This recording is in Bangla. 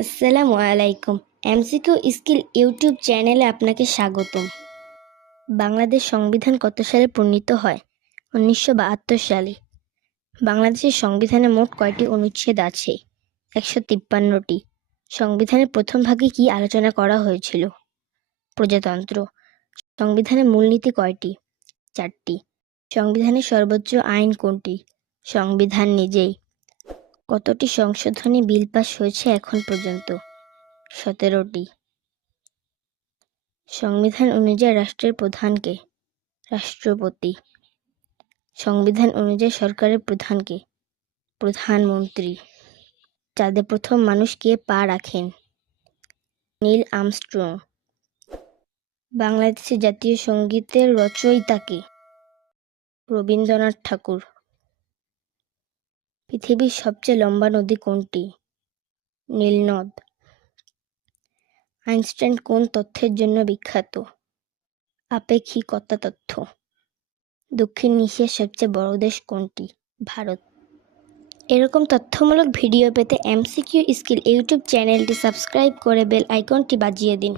আসসালামু আলাইকুম। এমসিকিউ স্কিল ইউটিউব চ্যানেলে আপনাকে স্বাগতম। বাংলাদেশ সংবিধান কত সালে প্রণীত হয়? 1972 সালে। বাংলাদেশের সংবিধানে মোট কয়টি অনুচ্ছেদ আছে? 153টি। সংবিধানের প্রথম ভাগে কি আলোচনা করা হয়েছিল? প্রজাতন্ত্র। সংবিধানের মূলনীতি কয়টি? 4টি। সংবিধানের সর্বোচ্চ আইন কোনটি? সংবিধান নিজেই। কতটি সংশোধনী বিল পাস হয়েছে এখন পর্যন্ত? 17টি। সংবিধান অনুযায়ী রাষ্ট্রের প্রধান কে? রাষ্ট্রপতি। সংবিধান অনুযায়ী সরকারের প্রধান কে? প্রধানমন্ত্রী। চাঁদে প্রথম মানুষ কে পা রাখেন? Neil Armstrong. বাংলাদেশের জাতীয় সঙ্গীতের রচয়িতা কে? রবীন্দ্রনাথ ঠাকুর। পৃথিবীর সবচেয়ে লম্বা নদী কোনটি? নীলনদ। আইনস্টাইন কোন তথ্যের জন্য বিখ্যাত? আপেক্ষিকতা তত্ত্ব। দক্ষিণ এশিয়ার সবচেয়ে বড় দেশ কোনটি? ভারত। এরকম তথ্যমূলক ভিডিও পেতে এমসিকিউ স্কিল ইউটিউব চ্যানেলটি সাবস্ক্রাইব করে বেল আইকনটি বাজিয়ে দিন।